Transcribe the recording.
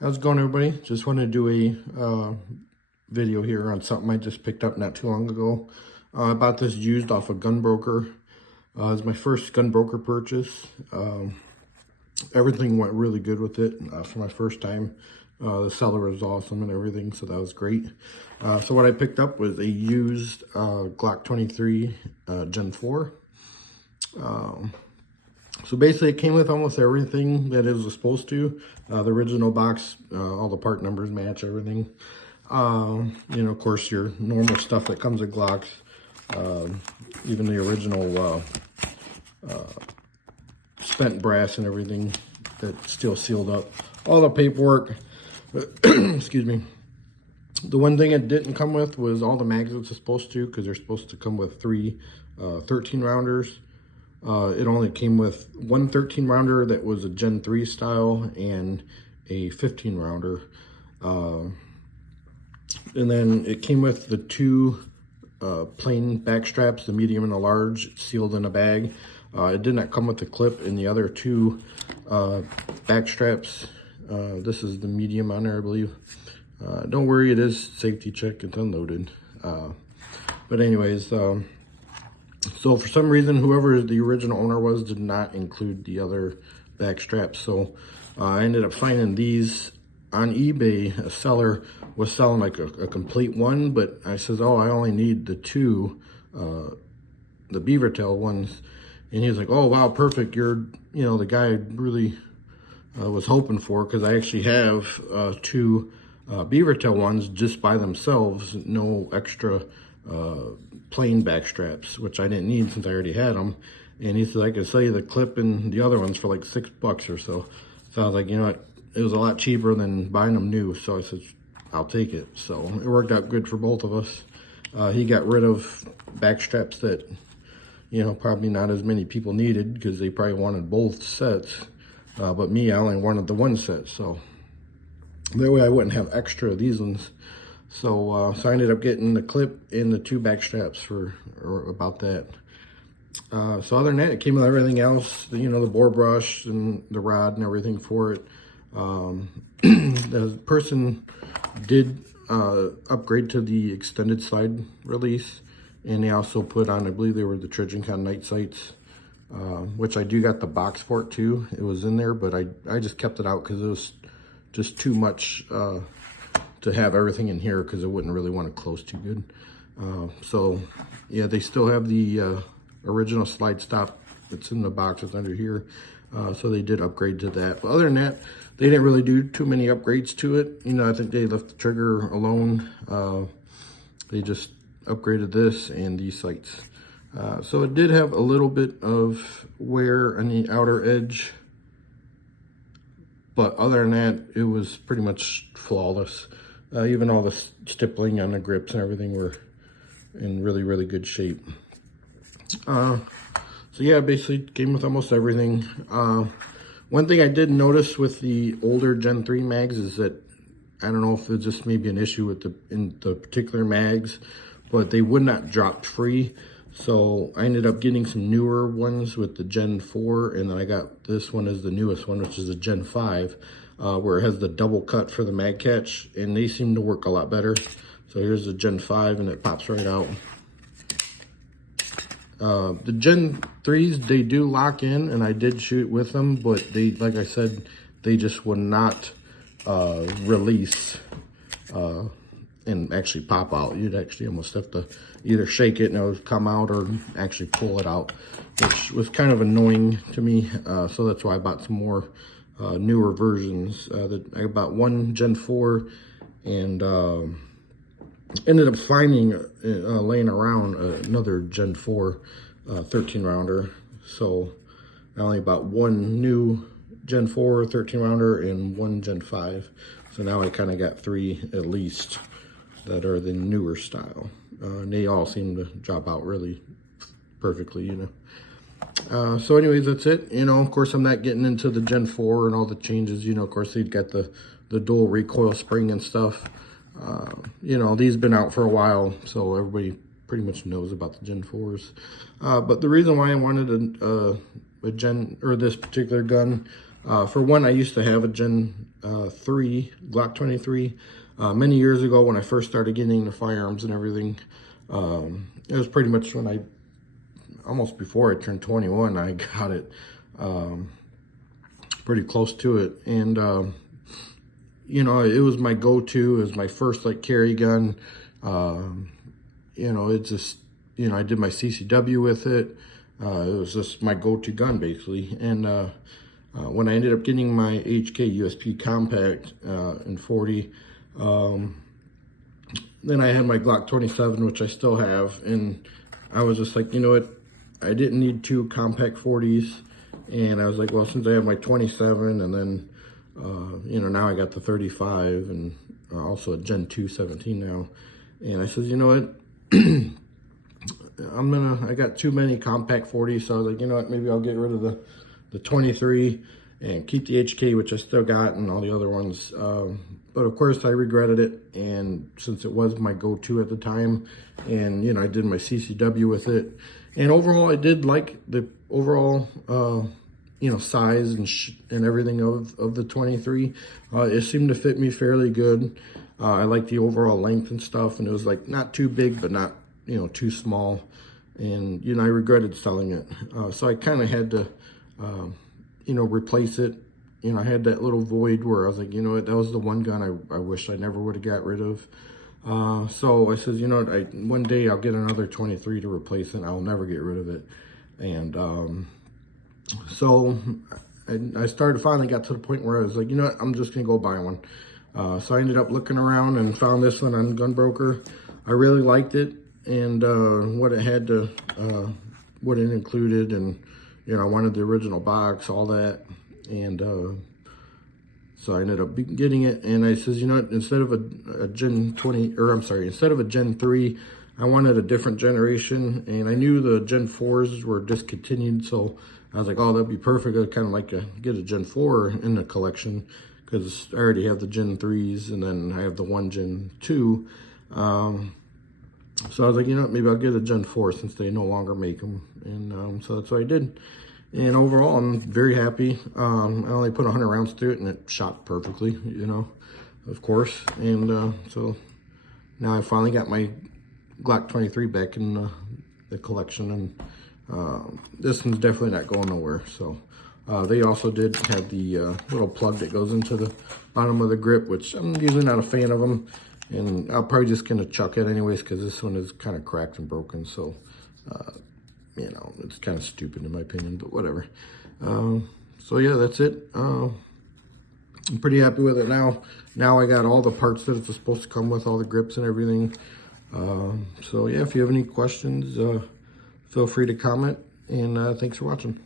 How's it going, everybody? Just want to do a video here on something I just picked up not too long ago. I bought this used off a gun broker. It's my first gun broker purchase. Everything went really good with it for my first time. The seller was awesome and everything, so that was great. So what I picked up was a used Glock 23 Gen 4. So basically it came with almost everything that it was supposed to. The original box, all the part numbers match everything. You know, of course, your normal stuff that comes with Glocks. Even the original spent brass and everything that's still sealed up. All the paperwork, excuse me. The one thing it didn't come with was all the mags it's supposed to, because they're supposed to come with three 13 rounders. It only came with one 13 rounder that was a Gen 3 style and a 15 rounder. And then it came with the two plain back straps, the medium and the large, sealed in a bag. It did not come with the clip in the other two back straps. This is the medium on there, I believe. Don't worry, it is safety check, it's unloaded. But anyways, so for some reason, whoever the original owner was did not include the other back straps. So I ended up finding these on eBay. A seller was selling like a complete one, but I says, oh, I only need the two, the beaver tail ones. And he was like, oh, wow, perfect. You're, you know, the guy really was hoping for, because I actually have two beaver tail ones just by themselves, no extra plain back straps, which I didn't need since I already had them. And he said I could sell you the clip and the other ones for like $6 or so. So I was like, you know what, it was a lot cheaper than buying them new, so I said I'll take it. So it worked out good for both of us. He got rid of back straps that, you know, probably not as many people needed, because they probably wanted both sets, but me, I only wanted the one set, so that way I wouldn't have extra of these ones. So so I ended up getting the clip and the two back straps for about that. So other than that, it came with everything else, you know, the bore brush and the rod and everything for it. The person did upgrade to the extended slide release, and they also put on, I believe they were the Gen4 night sights, which I do got the box for it too. It was in there, but I just kept it out because it was just too much to have everything in here, because I wouldn't really want to close too good. So yeah, they still have the original slide stop that's in the box that's under here. So they did upgrade to that. But other than that, they didn't really do too many upgrades to it. You know, I think they left the trigger alone. They just upgraded this and these sights. So it did have a little bit of wear on the outer edge, but other than that, it was pretty much flawless. Even all the stippling on the grips and everything were in really, really good shape. So yeah, basically came with almost everything. One thing I did notice with the older Gen 3 mags is that, I don't know if it's just maybe an issue with the particular mags, but they would not drop free. So I ended up getting some newer ones with the Gen 4, and then I got this one as the newest one, which is the Gen 5, where it has the double cut for the mag catch, and they seem to work a lot better. So here's the Gen 5, and it pops right out. The Gen 3s, they do lock in, and I did shoot with them, but they, like I said, they just would not release and actually pop out. You'd actually almost have to either shake it and it would come out, or actually pull it out, which was kind of annoying to me. So that's why I bought some more newer versions. I bought one Gen 4, and ended up finding laying around another Gen 4 13 rounder. So I only bought one new Gen 4 13 rounder and one Gen 5. So now I kind of got three at least that are the newer style. And they all seem to drop out really perfectly, you know. So anyways, that's it. You know, of course, I'm not getting into the Gen 4 and all the changes. You know, of course, they've got the dual recoil spring and stuff. You know, these have been out for a while, so everybody pretty much knows about the Gen 4s. But the reason why I wanted a Gen, or this particular gun, for one, I used to have a Glock 23, many years ago when I first started getting into firearms and everything. It was pretty much when almost before I turned 21, I got it, pretty close to it. And, you know, it was my go-to. It was my first like carry gun. You know, it just, you know, I did my CCW with it. It was just my go-to gun basically. And when I ended up getting my HK USP compact in 40, then I had my Glock 27, which I still have, and I was just like, you know what, I didn't need 2 compact 40s, and I was like, well, since I have my 27, and then, you know, now I got the 35, and also a Gen 2 17 now, and I said, you know what, I got too many compact 40s, so I was like, you know what, maybe I'll get rid of the 23 and keep the HK, which I still got, and all the other ones. But of course I regretted it, and since it was my go-to at the time, and you know, I did my CCW with it, and overall I did like the overall you know, size and everything of the 23. It seemed to fit me fairly good. I like the overall length and stuff, and it was like not too big but not, you know, too small. And you know, I regretted selling it, so I kind of had to you know, replace it. You know, I had that little void where I was like, you know what, that was the one gun I wish I never would have got rid of. So I said, you know what, one day I'll get another 23 to replace it. I'll never get rid of it. And so I finally got to the point where I was like, you know what, I'm just gonna go buy one. So I ended up looking around and found this one on Gunbroker. I really liked it, and what it had to, what it included, and you know, I wanted the original box, all that. And so I ended up getting it, and I says, you know what, instead of a Gen 20, or I'm sorry, instead of a Gen 3, I wanted a different generation, and I knew the Gen 4s were discontinued, so I was like, oh, that'd be perfect. I'd kind of like to get a Gen 4 in the collection, because I already have the Gen 3s, and then I have the one Gen 2. So I was like, you know what, maybe I'll get a Gen 4 since they no longer make them, and so that's what I did. And overall, I'm very happy. I only put 100 rounds through it, and it shot perfectly, you know, of course. And so now I finally got my Glock 23 back in the collection, and this one's definitely not going nowhere. So they also did have the little plug that goes into the bottom of the grip, which I'm usually not a fan of them, and I'm probably just gonna chuck it anyways, because this one is kind of cracked and broken. So you know, it's kind of stupid in my opinion, but whatever. So yeah, that's it. I'm pretty happy with it now. Now I got all the parts that it's supposed to come with, all the grips and everything. So yeah, if you have any questions, feel free to comment, and thanks for watching.